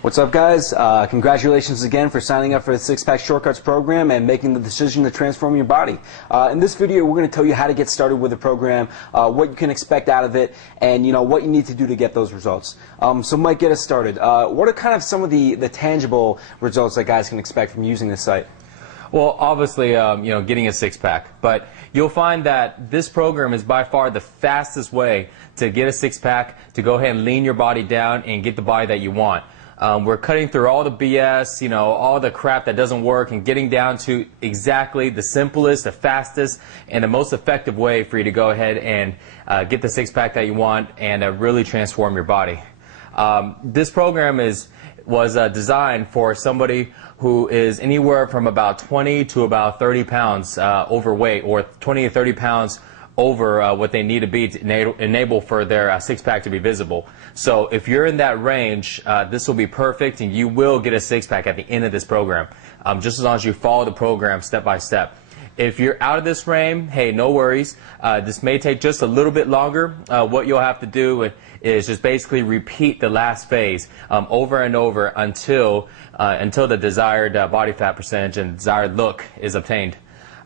What's up, guys? Congratulations again for signing up for the Six-Pack Shortcuts program and making the decision to transform your body. In this video, we're going to tell you how to get started with the program, what you can expect out of it, and what you need to do to get those results. So Mike, get us started. What are kind of some of the tangible results that guys can expect from using this site? Well, obviously, getting a six-pack, but you'll find that this program is by far the fastest way to get a six-pack, to go ahead and lean your body down and get the body that you want. We're cutting through all the BS, all the crap that doesn't work, and getting down to exactly the simplest, the fastest, and the most effective way for you to go ahead and get the six-pack that you want and really transform your body. This program was designed for somebody who is anywhere from about 20 to about 30 pounds overweight, or 20 to 30 pounds over what they need to be to enable for their six-pack to be visible. So if you're in that range, this will be perfect, and you will get a six-pack at the end of this program, just as long as you follow the program step by step. If you're out of this frame, hey, no worries. This may take just a little bit longer. What you'll have to do is just basically repeat the last phase over and over until the desired body fat percentage and desired look is obtained.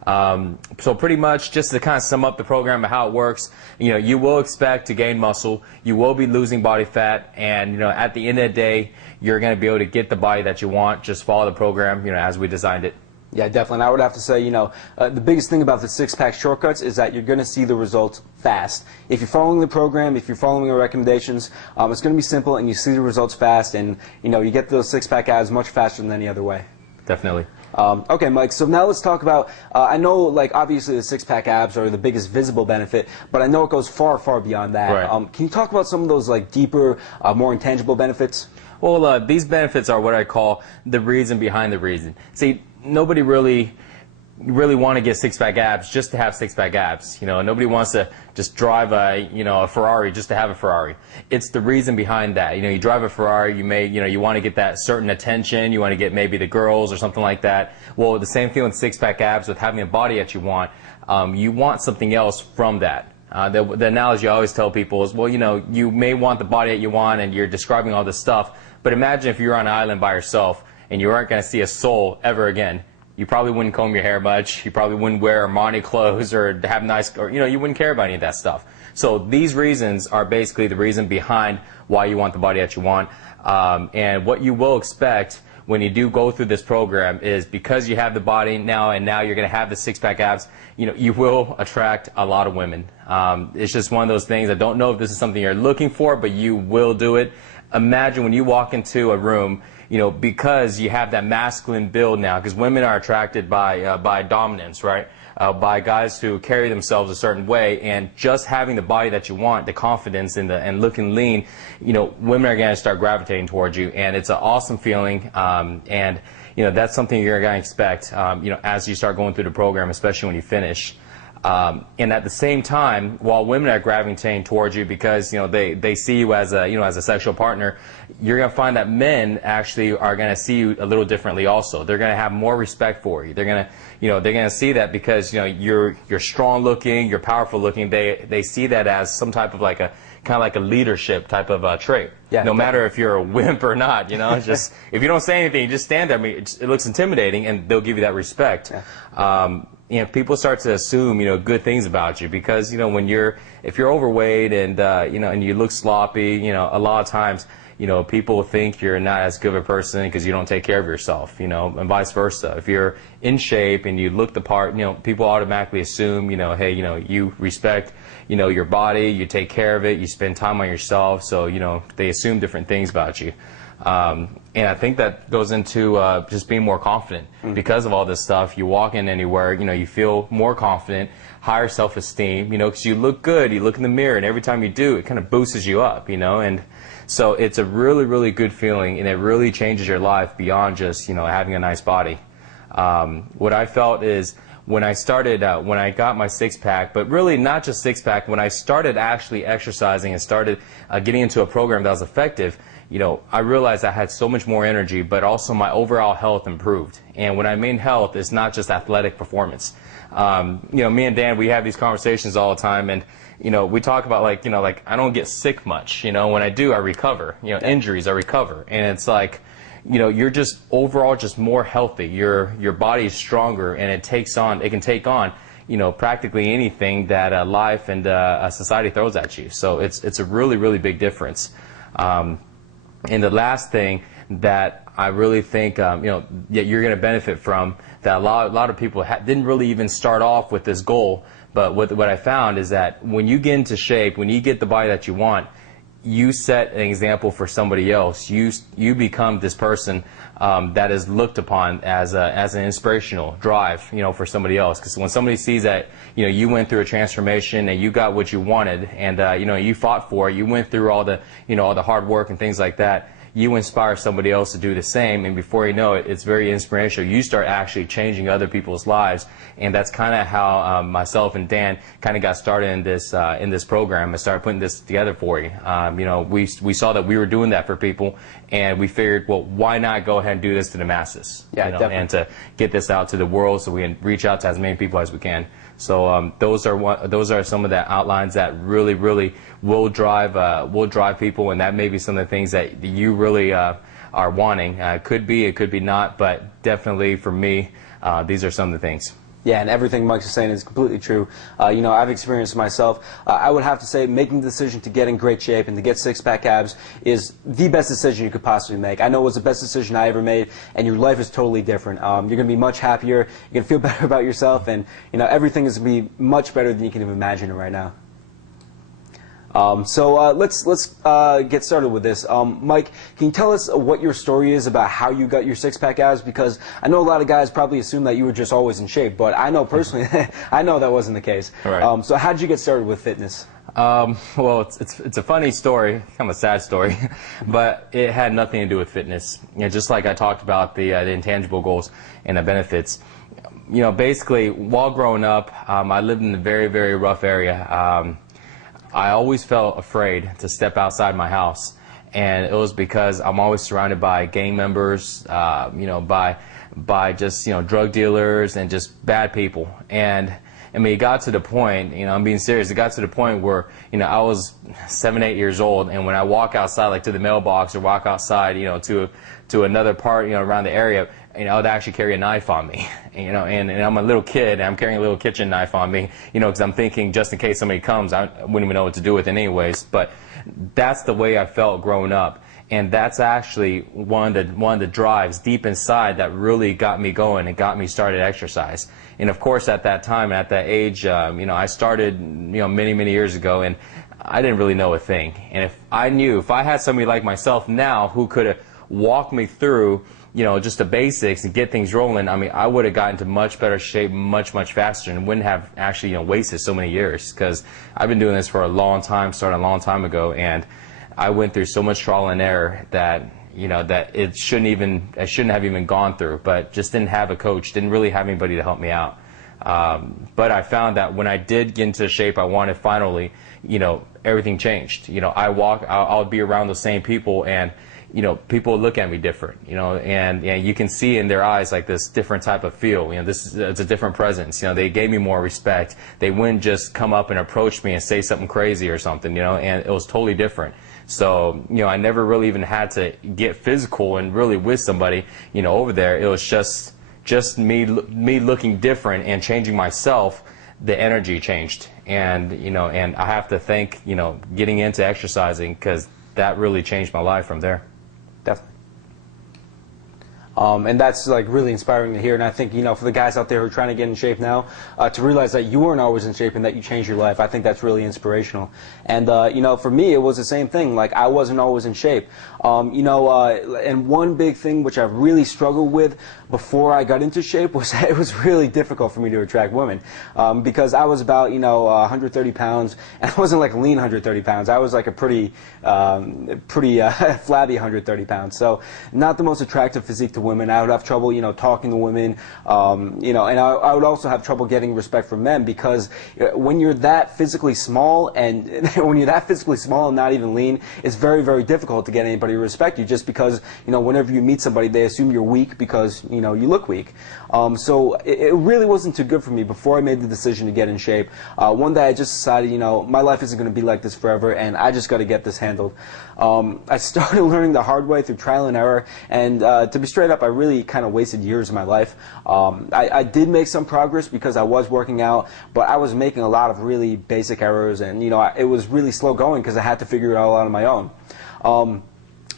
So pretty much, just to kind of sum up the program and how it works, you will expect to gain muscle, you will be losing body fat, and at the end of the day, you're going to be able to get the body that you want. Just follow the program, as we designed it. Yeah, definitely. And I would have to say, the biggest thing about the Six-Pack Shortcuts is that you're going to see the results fast. If you're following the program, if you're following our recommendations, it's going to be simple, and you see the results fast, and you get those six-pack abs much faster than any other way. Definitely. Okay, Mike, so now let's talk about, I know, obviously the six-pack abs are the biggest visible benefit, but I know it goes far, far beyond that. Right. Can you talk about some of those, deeper, more intangible benefits? Well, these benefits are what I call the reason behind the reason. See, nobody really want to get six-pack abs just to have six-pack abs. Nobody wants to just drive a Ferrari just to have a Ferrari. It's the reason behind that. You drive a Ferrari, you want to get that certain attention, you want to get maybe the girls or something like that. Well, the same thing with six-pack abs, with having a body that you want something else from that. The analogy I always tell people is, well, you may want the body that you want, and you're describing all this stuff, but imagine if you're on an island by yourself and you aren't going to see a soul ever again. You probably wouldn't comb your hair much. You probably wouldn't wear Armani clothes or have nice, or you wouldn't care about any of that stuff. So these reasons are basically the reason behind why you want the body that you want. And what you will expect when you do go through this program is, because you have the body now, and now you're going to have the six-pack abs, you will attract a lot of women. It's just one of those things. I don't know if this is something you're looking for, but you will do it. Imagine when you walk into a room, because you have that masculine build now, because women are attracted by dominance, right? By guys who carry themselves a certain way, and just having the body that you want, the confidence and looking lean, women are going to start gravitating towards you, and it's an awesome feeling, and that's something you're going to expect, as you start going through the program, especially when you finish. And at the same time, while women are gravitating towards you because they see you as a sexual partner, you're going to find that men actually are going to see you a little differently also. They're going to have more respect for you. They're going to see that because you're strong looking, you're powerful looking. They see that as some type of kind of like a leadership type of trait. Yeah, no matter if you're a wimp or not, just if you don't say anything, you just stand there. I mean, it looks intimidating, and they'll give you that respect. Yeah. People start to assume good things about you because if you're overweight and and you look sloppy, a lot of times people think you're not as good of a person because you don't take care of yourself, and vice versa. If you're in shape and you look the part, people automatically assume hey, you respect your body, you take care of it, you spend time on yourself, so they assume different things about you. And I think that goes into just being more confident. Because of all this stuff. You walk in anywhere, you feel more confident, higher self-esteem, because you look good, you look in the mirror, and every time you do, it kind of boosts you up, and so it's a really, really good feeling, and it really changes your life beyond just, having a nice body. What I felt is when I started, when I got my six-pack, but really not just six-pack, when I started actually exercising and started getting into a program that was effective, I realized I had so much more energy, but also my overall health improved. And when I mean health, it's not just athletic performance. Me and Dan, we have these conversations all the time, and we talk about like I don't get sick much. When I do, I recover. Injuries, I recover, and it's like, you're just overall just more healthy. Your body is stronger, and it can take on practically anything that life and society throws at you. So it's a really, really big difference. And the last thing that I really think that you're going to benefit from, that a lot of people didn't really even start off with this goal, but what I found is that when you get into shape, when you get the body that you want, you set an example for somebody else. You become this person that is looked upon as an inspirational drive, for somebody else. Because when somebody sees that, you went through a transformation and you got what you wanted, and you fought for it, you went through all the all the hard work and things like that. You inspire somebody else to do the same, and before you know it, it's very inspirational. You start actually changing other people's lives, and that's kind of how myself and Dan kind of got started in this program. I started putting this together for you. We saw that we were doing that for people, and we figured, well, why not go ahead and do this to the masses? Yeah, definitely. And to get this out to the world, so we can reach out to as many people as we can. So those are some of the outlines that really, really will drive people, and that may be some of the things that you really are wanting. It could be not, but definitely for me, these are some of the things. Yeah, and everything Mike's saying is completely true. I've experienced it myself. I would have to say making the decision to get in great shape and to get six-pack abs is the best decision you could possibly make. I know it was the best decision I ever made, and your life is totally different. You're going to be much happier, you're going to feel better about yourself, and everything is going to be much better than you can even imagine right now. Let's get started with this. Mike, can you tell us what your story is about how you got your six-pack abs? Because I know a lot of guys probably assume that you were just always in shape, but I know personally, I know that wasn't the case. Right. So how did you get started with fitness? Well, it's a funny story, kind of a sad story, but it had nothing to do with fitness. Just like I talked about the intangible goals and the benefits. Basically, while growing up, I lived in a very, very rough area. I always felt afraid to step outside my house, and it was because I'm always surrounded by gang members, by just drug dealers and just bad people. And I mean, it got to the point, I'm being serious, it got to the point where I was 7, 8 years old, and when I walk outside, like to the mailbox, or walk outside to another part around the area, I would actually carry a knife on me, and I'm a little kid, and I'm carrying a little kitchen knife on me, because I'm thinking just in case somebody comes, I wouldn't even know what to do with it anyways. But that's the way I felt growing up, and that's actually one of the drives deep inside that really got me going and got me started exercise. And of course, at that time, at that age, I started, many, many years ago, and I didn't really know a thing. And if I had somebody like myself now who could have walked me through just the basics and get things rolling, I mean, I would have gotten to much better shape much, much faster, and wouldn't have actually, wasted so many years, because I've been doing this for a long time, started a long time ago, and I went through so much trial and error that, that I shouldn't have even gone through, but just didn't have a coach, didn't really have anybody to help me out. But I found that when I did get into the shape I wanted finally, everything changed. I'll be around the same people, and people look at me different, and you can see in their eyes like this different type of feel. It's a different presence. They gave me more respect. They wouldn't just come up and approach me and say something crazy or something, and it was totally different. So, I never really even had to get physical and really with somebody, over there. It was just me looking different and changing myself. The energy changed, and and I have to thank getting into exercising, because that really changed my life from there. Definitely. And that's like really inspiring to hear, and I think for the guys out there who are trying to get in shape now, to realize that you weren't always in shape and that you changed your life, I think that's really inspirational. And for me, it was the same thing. Like, I wasn't always in shape. And one big thing which I really struggled with before I got into shape was that it was really difficult for me to attract women, because I was about 130 pounds, and I wasn't like a lean 130 pounds. I was like a pretty flabby 130 pounds. So not the most attractive physique to women. I would have trouble, talking to women, and I would also have trouble getting respect from men, because when you're that physically small and not even lean, it's very, very difficult to get anybody to respect you, just because, whenever you meet somebody, they assume you're weak because, you look weak. So it really wasn't too good for me before I made the decision to get in shape. One day I just decided, my life isn't going to be like this forever, and I just got to get this handled. I started learning the hard way through trial and error, and to be straight up, I really kind of wasted years of my life. I did make some progress because I was working out, but I was making a lot of really basic errors, and it was really slow going because I had to figure it all out on my own.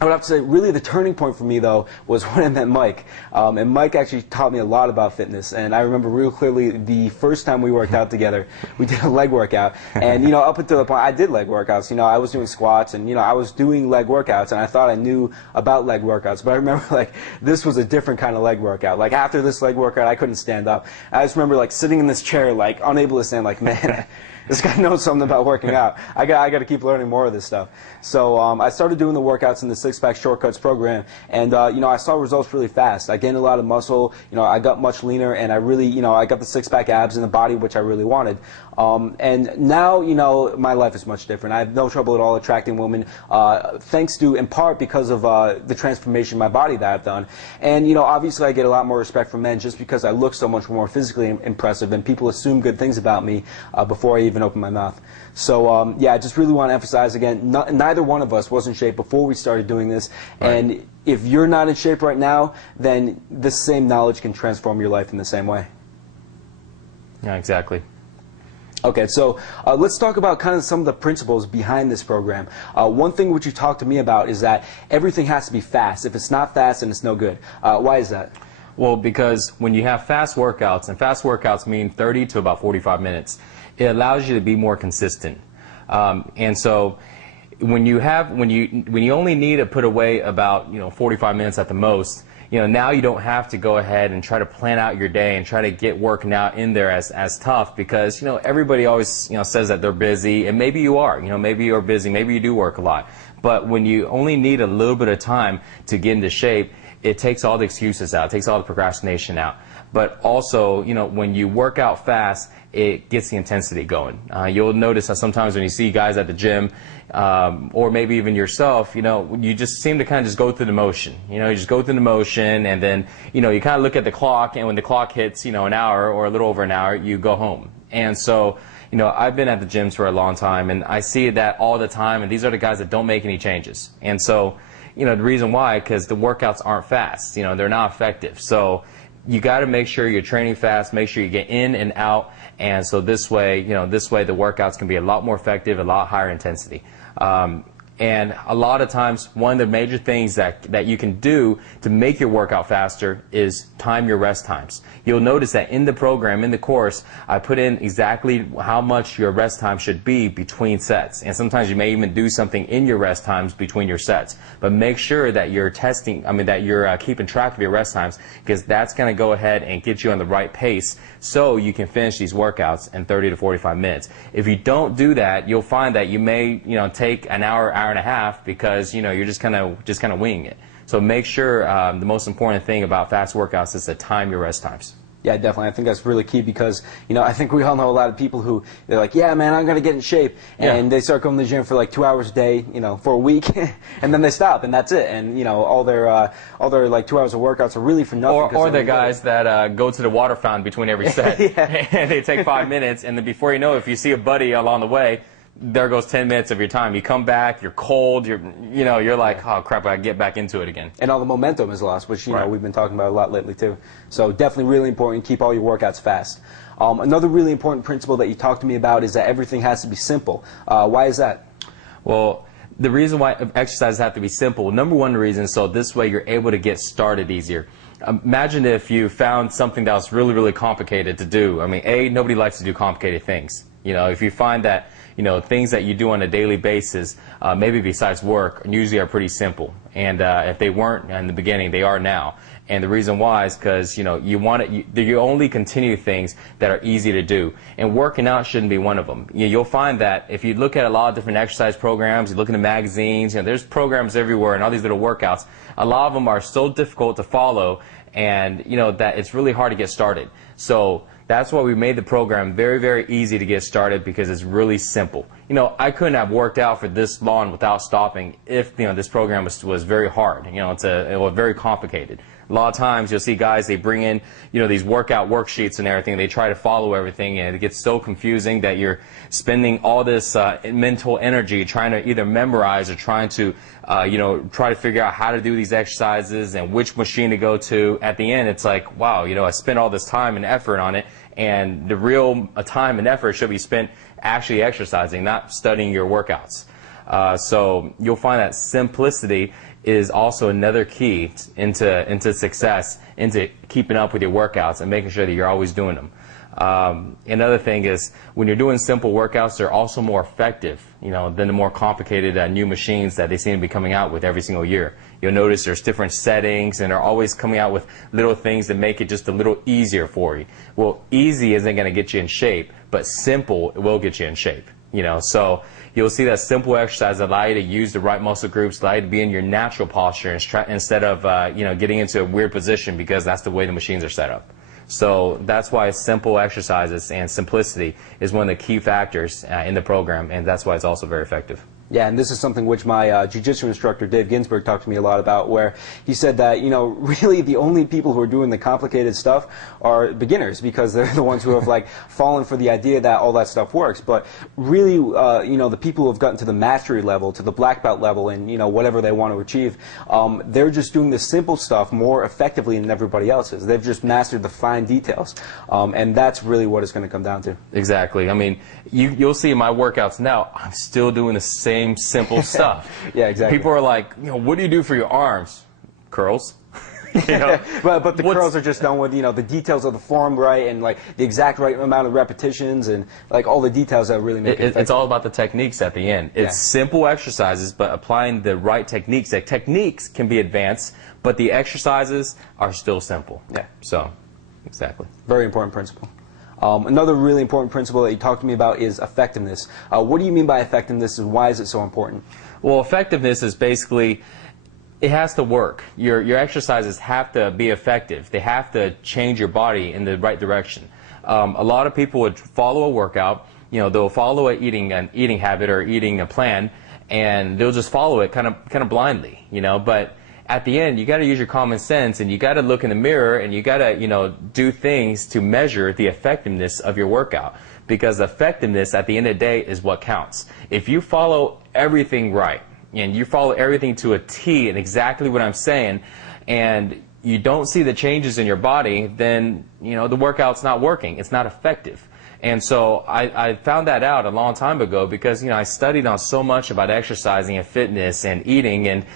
I would have to say, really, the turning point for me, though, was when I met Mike. And Mike actually taught me a lot about fitness. And I remember real clearly the first time we worked out together, we did a leg workout. And, up until the point, I did leg workouts. I was doing squats, and, I was doing leg workouts, and I thought I knew about leg workouts. But I remember, this was a different kind of leg workout. After this leg workout, I couldn't stand up. I just remember, sitting in this chair, unable to stand, man, this guy knows something about working out. I got to keep learning more of this stuff. So I started doing the workouts in the Six-Pack Shortcuts program, and I saw results really fast. I gained a lot of muscle. I got much leaner, and I really, I got the six-pack abs in the body, which I really wanted. And now, my life is much different. I have no trouble at all attracting women, thanks to, in part, because of the transformation in my body that I've done. And, obviously I get a lot more respect from men just because I look so much more physically impressive, and people assume good things about me before I even open my mouth. So, yeah, I just really want to emphasize again, neither one of us was in shape before we started doing this. Right. And if you're not in shape right now, then this same knowledge can transform your life in the same way. Yeah, exactly. Okay, so let's talk about kind of some of the principles behind this program. One thing which you talked to me about is that everything has to be fast. If it's not fast, then it's no good. Why is that? Well, because when you have fast workouts, and fast workouts mean 30 to about 45 minutes, it allows you to be more consistent. And so when you only need to put away about 45 minutes at the most, now you don't have to go ahead and try to plan out your day and try to get working out in there as tough, because everybody always says that they're busy, and maybe you are, maybe you're busy, maybe you do work a lot, but when you only need a little bit of time to get into shape, it takes all the excuses out, it takes all the procrastination out. But also, when you work out fast, it gets the intensity going. You'll notice that sometimes when you see guys at the gym, or maybe even yourself, you just seem to kind of just go through the motion. You just go through the motion, and then, you kind of look at the clock, and when the clock hits, an hour or a little over an hour, you go home. And so, I've been at the gyms for a long time, and I see that all the time, and these are the guys that don't make any changes. And so, the reason why, because the workouts aren't fast, they're not effective. So you got to make sure you're training fast, make sure you get in and out, and so this way, the workouts can be a lot more effective, a lot higher intensity. And a lot of times, one of the major things that you can do to make your workout faster is time your rest times. You'll notice that in the program, in the course, I put in exactly how much your rest time should be between sets. And sometimes you may even do something in your rest times between your sets. But make sure that you're keeping track of your rest times, because that's going to go ahead and get you on the right pace so you can finish these workouts in 30 to 45 minutes. If you don't do that, you'll find that you may, take an hour and a half, because you're just kind of winging it. So make sure the most important thing about fast workouts is to time your rest times. Yeah, definitely. I think that's really key, because I think we all know a lot of people who, they're like, yeah, man, I'm gonna get in shape, and they start going to the gym for 2 hours a day, for a week, and then they stop, and that's it. And all their 2 hours of workouts are really for nothing. Or the guys that go to the water fountain between every set, and they take 5 minutes, and then before you know it, if you see a buddy along the way, there goes 10 minutes of your time. You come back, you're cold, you're like, oh crap, I get back into it again. And all the momentum is lost, which we've been talking about a lot lately too. So definitely really important. Keep all your workouts fast. Another really important principle that you talked to me about is that everything has to be simple. Why is that? Well, the reason why exercises have to be simple, number one reason, so this way you're able to get started easier. Imagine if you found something that was really, really complicated to do. I mean, nobody likes to do complicated things. If you find that, things that you do on a daily basis, maybe besides work, usually are pretty simple. And if they weren't in the beginning, they are now. And the reason why is because, you only continue things that are easy to do. And working out shouldn't be one of them. You'll find that if you look at a lot of different exercise programs, you look in the magazines, there's programs everywhere and all these little workouts. A lot of them are so difficult to follow, and, that it's really hard to get started. So that's why we made the program very, very easy to get started, because it's really simple. I couldn't have worked out for this long without stopping if, this program was very hard. It was very complicated. A lot of times you'll see guys, they bring in, these workout worksheets and everything. They try to follow everything, and it gets so confusing that you're spending all this mental energy trying to either memorize or trying to, try to figure out how to do these exercises and which machine to go to. At the end, it's like, wow, I spent all this time and effort on it, and the real time and effort should be spent actually exercising, not studying your workouts. So you'll find that simplicity is also another key into success, into keeping up with your workouts and making sure that you're always doing them. Another thing is, when you're doing simple workouts, they're also more effective, than the more complicated new machines that they seem to be coming out with every single year. You'll notice there's different settings, and they're always coming out with little things that make it just a little easier for you. Well, easy isn't going to get you in shape, but simple will get you in shape. So you'll see that simple exercise allow you to use the right muscle groups, allow you to be in your natural posture instead of getting into a weird position, because that's the way the machines are set up. So that's why simple exercises and simplicity is one of the key factors in the program, and that's why it's also very effective. Yeah, and this is something which my jiu-jitsu instructor, Dave Ginsburg, talked to me a lot about, where he said that, really the only people who are doing the complicated stuff are beginners, because they're the ones who have, fallen for the idea that all that stuff works. But really, the people who have gotten to the mastery level, to the black belt level, and, whatever they want to achieve, they're just doing the simple stuff more effectively than everybody else is. They've just mastered the fine details, and that's really what it's going to come down to. Exactly. I mean, you'll see in my workouts now, I'm still doing the same simple stuff. Yeah, exactly. People are like, what do you do for your arms? Curls. But the curls are just done with, the details of the form right, and the exact right amount of repetitions, and all the details that really make it. It's all about the techniques at the end. It's simple exercises, but applying the right techniques. The techniques can be advanced, but the exercises are still simple. Yeah. So, exactly. Very important principle. Another really important principle that you talked to me about is effectiveness. What do you mean by effectiveness, and why is it so important? Well, effectiveness is basically, it has to work. Your exercises have to be effective. They have to change your body in the right direction. A lot of people would follow a workout. They'll follow an eating habit or eating a plan, and they'll just follow it kind of blindly. But at the end, you got to use your common sense, and you got to look in the mirror, and you got to do things to measure the effectiveness of your workout, because effectiveness at the end of the day is what counts. If you follow everything right, and you follow everything to a T and exactly what I'm saying, and you don't see the changes in your body, then the workout's not working. It's not effective. And so I found that out a long time ago, because I studied on so much about exercising and fitness and eating, and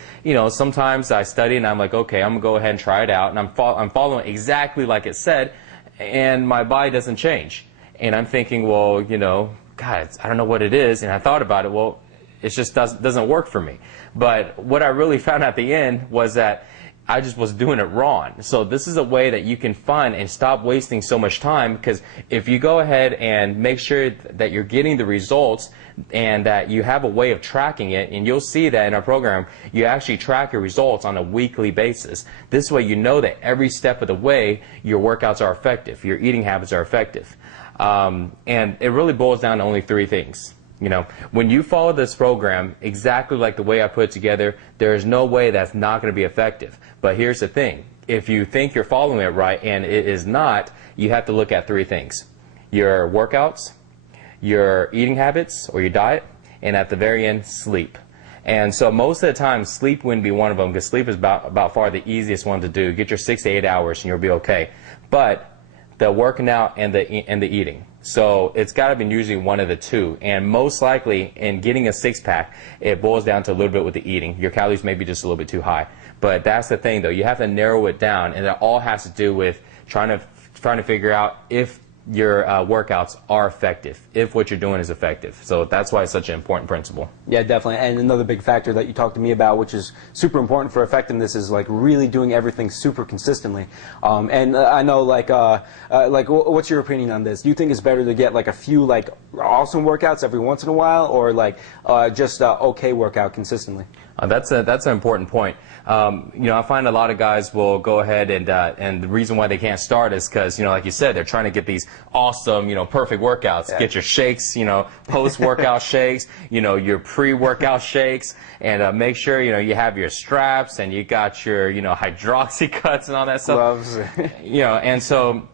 sometimes I study and I'm like, okay, I'm gonna go ahead and try it out, and I'm following exactly like it said, and my body doesn't change. And I'm thinking, well, God, I don't know what it is. And I thought about it. Well, it just doesn't work for me. But what I really found at the end was that I just was doing it wrong. So this is a way that you can find and stop wasting so much time, because if you go ahead and make sure that you're getting the results and that you have a way of tracking it, and you'll see that in our program, you actually track your results on a weekly basis. This way you know that every step of the way your workouts are effective, your eating habits are effective. And it really boils down to only three things. When you follow this program exactly like the way I put it together, there is no way that's not going to be effective. But here's the thing. If you think you're following it right and it is not, you have to look at three things: your workouts, your eating habits or your diet, and at the very end, sleep. And so most of the time, sleep wouldn't be one of them, because sleep is about far the easiest one to do. Get your 6 to 8 hours and you'll be okay. But the working out and the eating. So it's got to be usually one of the two. And most likely, in getting a six-pack, it boils down to a little bit with the eating. Your calories may be just a little bit too high. But that's the thing, though. You have to narrow it down, and it all has to do with trying to figure out if your workouts are effective, if what you're doing is effective. So that's why it's such an important principle. Yeah, definitely. And another big factor that you talked to me about, which is super important for effectiveness, is like really doing everything super consistently. And I know, like what's your opinion on this? Do you think it's better to get like a few like awesome workouts every once in a while, or like just okay workout consistently? That's an important point. I find a lot of guys will go ahead and the reason why they can't start is because, like you said, they're trying to get these awesome, perfect workouts. Yeah. Get your shakes, post-workout shakes, your pre-workout shakes, and make sure, you have your straps and you got your, hydroxy cuts and all that stuff. Gloves. And so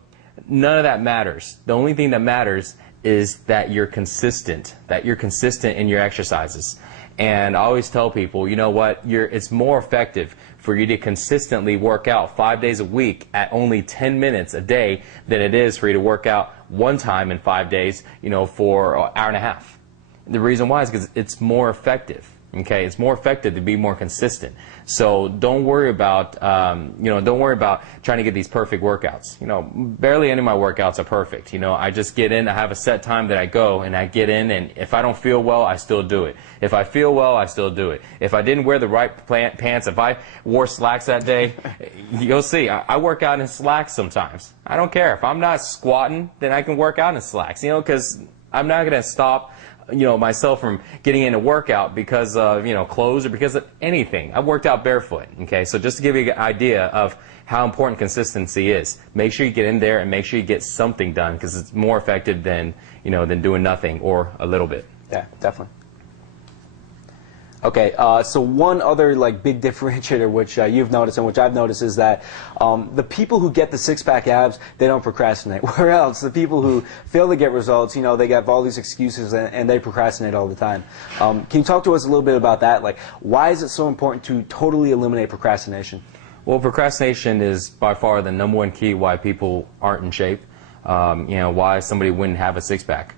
none of that matters. The only thing that matters is that you're consistent in your exercises. And I always tell people, you know what, it's more effective for you to consistently work out 5 days a week at only 10 minutes a day than it is for you to work out one time in 5 days, for an hour and a half. The reason why is because it's more effective. Okay, it's more effective to be more consistent. So don't worry about, trying to get these perfect workouts. Barely any of my workouts are perfect. I just get in, I have a set time that I go, and I get in, and if I don't feel well, I still do it. If I feel well, I still do it. If I didn't wear the right pants, if I wore slacks that day, you'll see, I work out in slacks sometimes. I don't care. If I'm not squatting, then I can work out in slacks, because I'm not going to stop myself from getting in a workout because of, clothes or because of anything. I've worked out barefoot, okay? So just to give you an idea of how important consistency is, make sure you get in there and make sure you get something done because it's more effective than doing nothing or a little bit. Yeah, definitely. Okay, so one other like big differentiator which you've noticed and which I've noticed is that the people who get the six-pack abs, they don't procrastinate. Whereas the people who fail to get results, they have all these excuses and they procrastinate all the time. Can you talk to us a little bit about that? Like, why is it so important to totally eliminate procrastination? Well, procrastination is by far the #1 key why people aren't in shape. Why somebody wouldn't have a six-pack.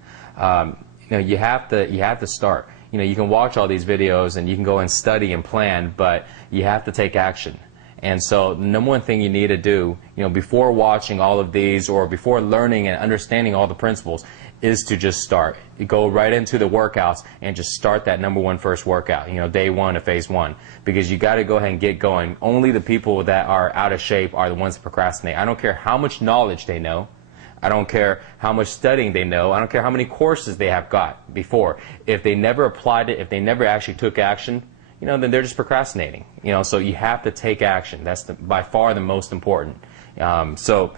You have to start. You can watch all these videos and you can go and study and plan, but you have to take action. And so the #1 thing you need to do, before watching all of these or before learning and understanding all the principles is to just start. You go right into the workouts and just start that #1 first workout, day 1 of phase 1, because you got to go ahead and get going. Only the people that are out of shape are the ones that procrastinate. I don't care how much knowledge they know. I don't care how much studying they know. I don't care how many courses they have got before. If they never applied it, if they never actually took action, then they're just procrastinating. So you have to take action. That's by far the most important. So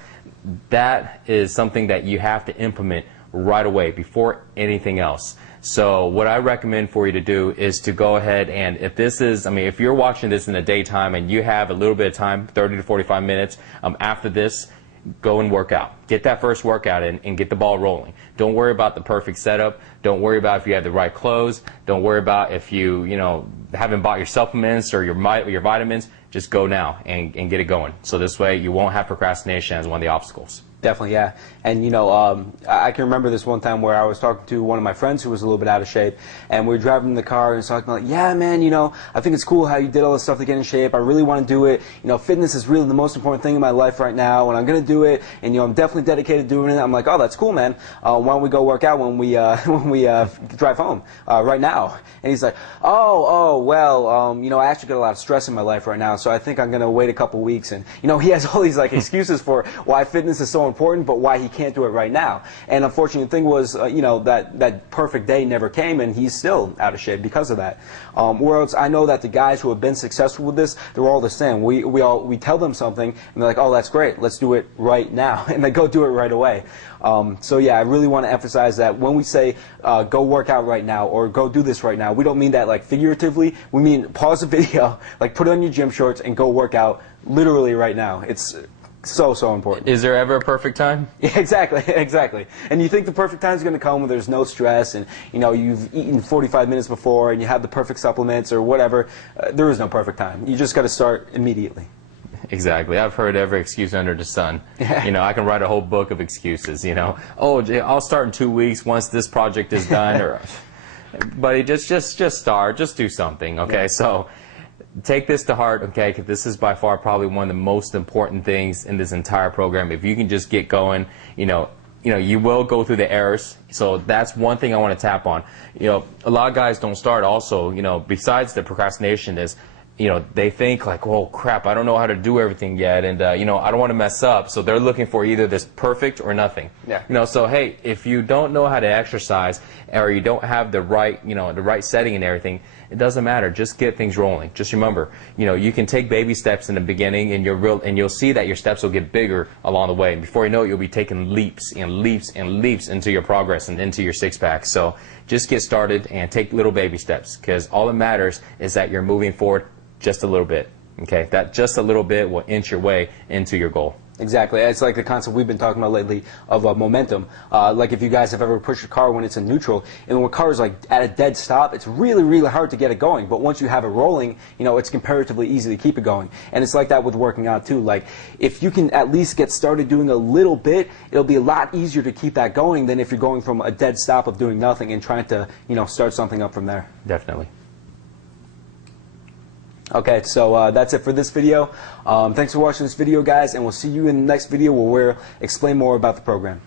that is something that you have to implement right away before anything else. So what I recommend for you to do is to go ahead and if you're watching this in the daytime and you have a little bit of time, 30 to 45 minutes after this, go and work out. Get that first workout in and get the ball rolling. Don't worry about the perfect setup. Don't worry about if you have the right clothes. Don't worry about if you, haven't bought your supplements or your vitamins. Just go now and get it going. So this way you won't have procrastination as one of the obstacles. Definitely, yeah. And I can remember this one time where I was talking to one of my friends who was a little bit out of shape, and we were driving in the car and talking like, yeah, man, I think it's cool how you did all this stuff to get in shape. I really want to do it. Fitness is really the most important thing in my life right now, and I'm going to do it. And I'm definitely dedicated to doing it. I'm like, oh, that's cool, man. Why don't we go work out when we drive home right now? And he's like, well, I actually got a lot of stress in my life right now, so I think I'm going to wait a couple weeks. And he has all these like excuses for why fitness is so important, but why he can't do it right now. And unfortunately, the thing was, that perfect day never came, and he's still out of shape because of that. Whereas I know that the guys who have been successful with this, they're all the same. We tell them something, and they're like, oh, that's great, let's do it right now, and they go do it right away. So yeah, I really want to emphasize that when we say go work out right now or go do this right now, we don't mean that like figuratively. We mean pause the video, like put on your gym shorts and go work out literally right now. It's so important. Is there ever a perfect time? Yeah, exactly. And you think the perfect time is going to come when there's no stress and you've eaten 45 minutes before and you have the perfect supplements or whatever. There is no perfect time. You just got to start immediately. Exactly. I've heard every excuse under the sun. I can write a whole book of excuses. Oh, I'll start in 2 weeks once this project is done. But just start. Just do something. Okay, yeah. So take this to heart, okay, because this is by far probably one of the most important things in this entire program. If you can just get going, you will go through the errors. So that's one thing I want to tap on. A lot of guys don't start also, besides the procrastination is, they think like, oh crap, I don't know how to do everything yet, and I don't want to mess up. So they're looking for either this perfect or nothing. Yeah. So hey, if you don't know how to exercise, or you don't have the right, the right setting and everything, it doesn't matter. Just get things rolling. Just remember, you can take baby steps in the beginning, and you'll see that your steps will get bigger along the way. And before you know it, you'll be taking leaps and leaps and leaps into your progress and into your six-pack. So just get started and take little baby steps, because all that matters is that you're moving forward just a little bit. Okay, that just a little bit will inch your way into your goal. Exactly. It's like the concept we've been talking about lately of momentum. Like if you guys have ever pushed a car when it's in neutral, and when a car is like at a dead stop, it's really, really hard to get it going. But once you have it rolling, it's comparatively easy to keep it going. And it's like that with working out too. Like if you can at least get started doing a little bit, it'll be a lot easier to keep that going than if you're going from a dead stop of doing nothing and trying to, start something up from there. Definitely. Okay, so that's it for this video. Thanks for watching this video, guys, and we'll see you in the next video where we'll explain more about the program.